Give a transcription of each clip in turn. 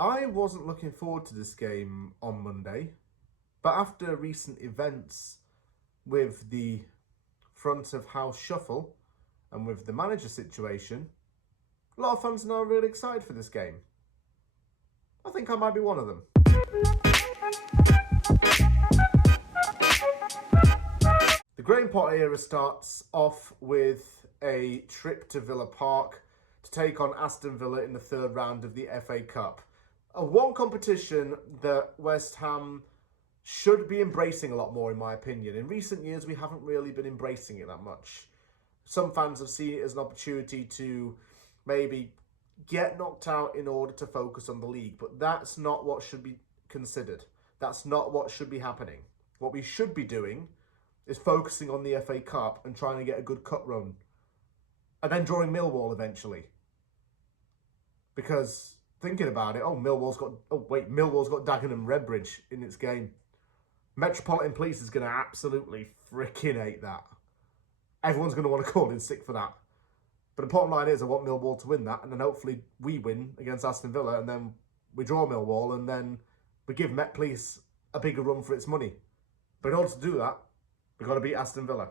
I wasn't looking forward to this game on Monday, but after recent events with the front of house shuffle and with the manager situation, a lot of fans are now really excited for this game. I think I might be one of them. The Graham Potter era starts off with a trip to Villa Park to take on Aston Villa in the third round of the FA Cup. One competition that West Ham should be embracing a lot more, in my opinion. In recent years, we haven't really been embracing it that much. Some fans have seen it as an opportunity to maybe get knocked out in order to focus on the league, but that's not what should be considered. That's not what should be happening. What we should be doing is focusing on the FA Cup and trying to get a good cup run, and then drawing Millwall eventually. Because thinking about it, Millwall's got Dagenham Redbridge in its game. Metropolitan Police is going to absolutely freaking hate that. Everyone's going to want to call in sick for that. But the bottom line is I want Millwall to win that, and then hopefully we win against Aston Villa, and then we draw Millwall, and then we give Met Police a bigger run for its money. But in order to do that, we've got to beat Aston Villa.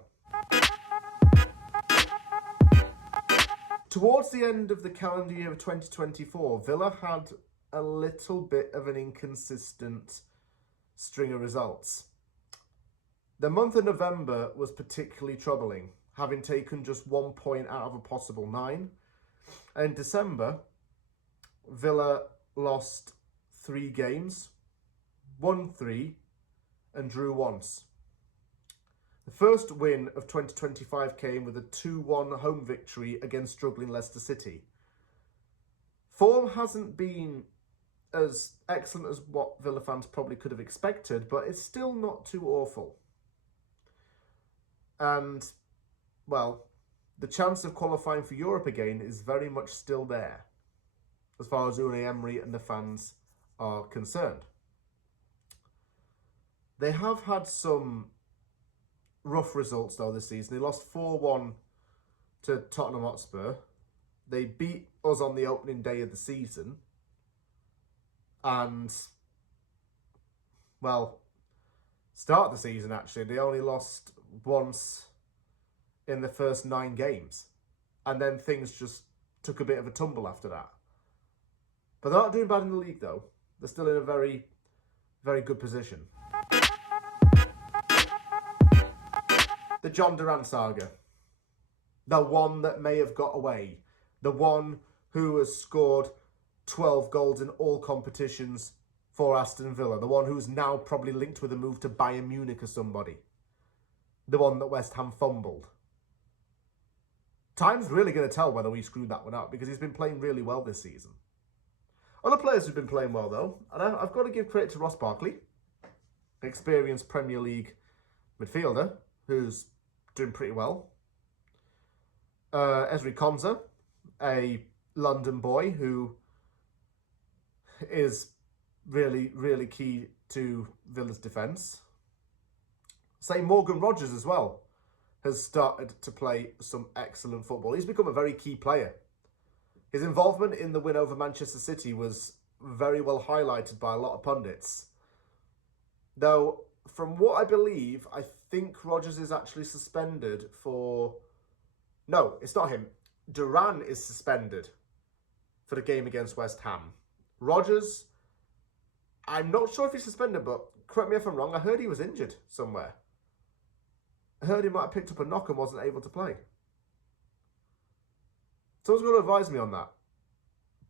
Towards the end of the calendar year of 2024, Villa had a little bit of an inconsistent string of results. The month of November was particularly troubling, having taken just 1 point out of a possible 9. And in December, Villa lost 3 games, won 3, and drew once. The first win of 2025 came with a 2-1 home victory against struggling Leicester City. Form hasn't been as excellent as what Villa fans probably could have expected, but it's still not too awful. And, well, the chance of qualifying for Europe again is very much still there, as far as Unai Emery and the fans are concerned. They have had some rough results, though, this season. They lost 4-1 to Tottenham Hotspur. They beat us on the opening day of the season. And, well, start of the season, actually, they only lost once in the first 9 games. And then things just took a bit of a tumble after that. But they're not doing bad in the league, though. They're still in a very, very good position. The John Durant saga. The one that may have got away. The one who has scored 12 goals in all competitions for Aston Villa. The one who's now probably linked with a move to Bayern Munich or somebody. The one that West Ham fumbled. Time's really going to tell whether we screwed that one up, because he's been playing really well this season. Other players who've been playing well, though, and I've got to give credit to Ross Barkley, experienced Premier League midfielder, who's doing pretty well. Ezri Konsa, a London boy who is really, really key to Villa's defence. Say Morgan Rogers as well has started to play some excellent football. He's become a very key player. His involvement in the win over Manchester City was very well highlighted by a lot of pundits. Though, from what I believe, I think Rogers is actually suspended for... No, it's not him. Duran is suspended for the game against West Ham. Rogers, I'm not sure if he's suspended, but correct me if I'm wrong, I heard he was injured somewhere. I heard he might have picked up a knock and wasn't able to play. Someone's got to advise me on that.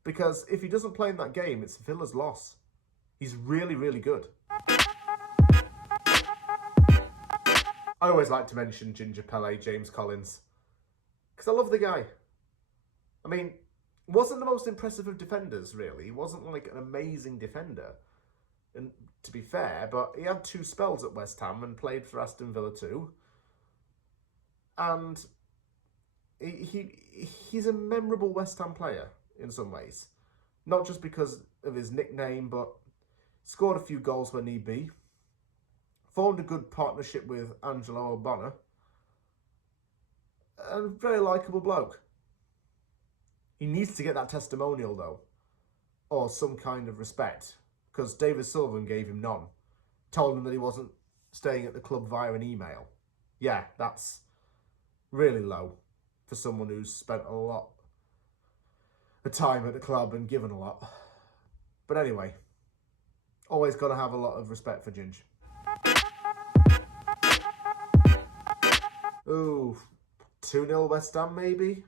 Because if he doesn't play in that game, it's Villa's loss. He's really, really good. I always like to mention Ginger Pele, James Collins, because I love the guy. I mean, wasn't the most impressive of defenders, really. He wasn't like an amazing defender, and to be fair, but he had 2 spells at West Ham and played for Aston Villa too. And he's a memorable West Ham player in some ways. Not just because of his nickname, but scored a few goals when need be. Formed a good partnership with Angelo O'Bonnor. A very likeable bloke. He needs to get that testimonial, though. or some kind of respect, because David Sullivan gave him none. Told him that he wasn't staying at the club via an email. Yeah, that's really low for someone who's spent a lot of time at the club and given a lot. But anyway, always got to have a lot of respect for Ginge. Ooh, 2-0 West Ham maybe?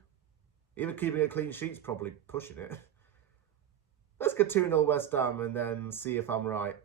Even keeping a clean sheet's probably pushing it. Let's get 2-0 West Ham and then see if I'm right.